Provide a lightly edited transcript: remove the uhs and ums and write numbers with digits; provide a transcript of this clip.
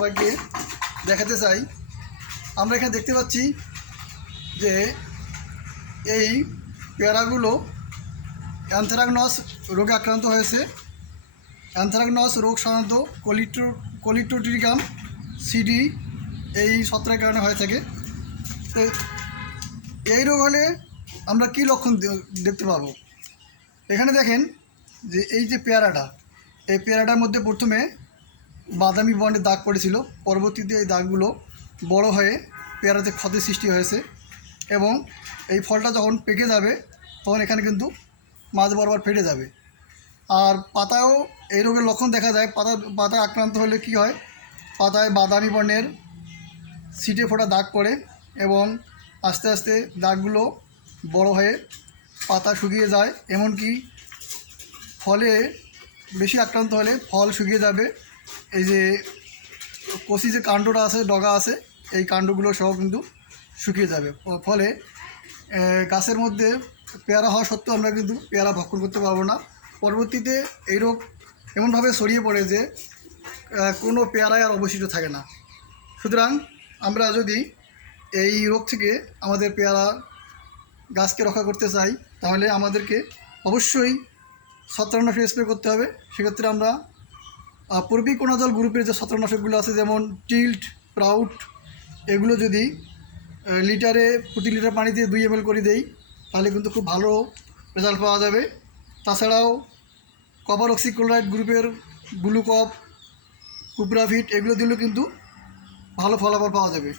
সবাইকে দেখাতে চাই। আমরা এখানে দেখতে পাচ্ছি যে এই পেয়ারাগুলো অ্যানথ্রাকনস রোগে আক্রান্ত হয়েছে। অ্যানথ্রাকনস রোগ সাধারণত কোলিটোট্রিকাম সিডি এই ছত্রাকের কারণে হয়ে থাকে। তো এই রোগ হলে আমরা কী লক্ষণ দেখতে পাবো? এখানে দেখেন যে এই যে পেয়ারাটা, এই পেয়ারাটার মধ্যে প্রথমে বাদামি বর্ণের দাগ পড়েছিল, পরবর্তীতে এই দাগগুলো বড় হয়ে পেয়ারাতে ক্ষতির সৃষ্টি হয়েছে এবং এই ফলটা যখন পেকে যাবে তখন এখানে কিন্তু মাঝ বরাবর ফেটে যাবে। আর পাতায়ও এই রোগের লক্ষণ দেখা যায়। পাতায় আক্রান্ত হলে কি হয়, পাতায় বাদামি বর্ণের ছিটে ফোটা দাগ পড়ে এবং আস্তে আস্তে দাগগুলো বড় হয়ে পাতা শুকিয়ে যায়। এমনকি ফলে বেশি আক্রান্ত হলে ফল শুকিয়ে যাবে। এই যে কচি যে কাণ্ডটা আছে, ডগা আছে, এই কাণ্ডগুলো সহ কিন্তু শুকিয়ে যাবে। ফলে গাছের মধ্যে পেয়ারা হওয়া সত্ত্বেও আমরা কিন্তু পেয়ারা ভক্ষণ করতে পারবো না। পরবর্তীতে এই রোগ এমনভাবে ছড়িয়ে পড়ে যে কোনো পেয়ারাই আর অবশিষ্ট থাকে না। সুতরাং আমরা যদি এই রোগ থেকে আমাদের পেয়ারা গাছকে রক্ষা করতে চাই তাহলে আমাদেরকে অবশ্যই ছত্রাকনাশক স্প্রে করতে হবে। সেক্ষেত্রে আমরা প্রোপিকোনাজল গ্রুপের যে ছত্রাকনাশকগুলো আছে, যেমন টিল্ট, প্রাউট, এগুলো যদি প্রতি লিটার পানিতে 2 ml করে দেই তাহলে কিন্তু খুব ভালো রেজাল্ট পাওয়া যাবে। তাছাড়াও কপার অক্সিক্লোরাইড গ্রুপের গ্লুকপ, কুপ্রাভিট এগুলো দিলেও কিন্তু ভালো ফলাফল পাওয়া যাবে।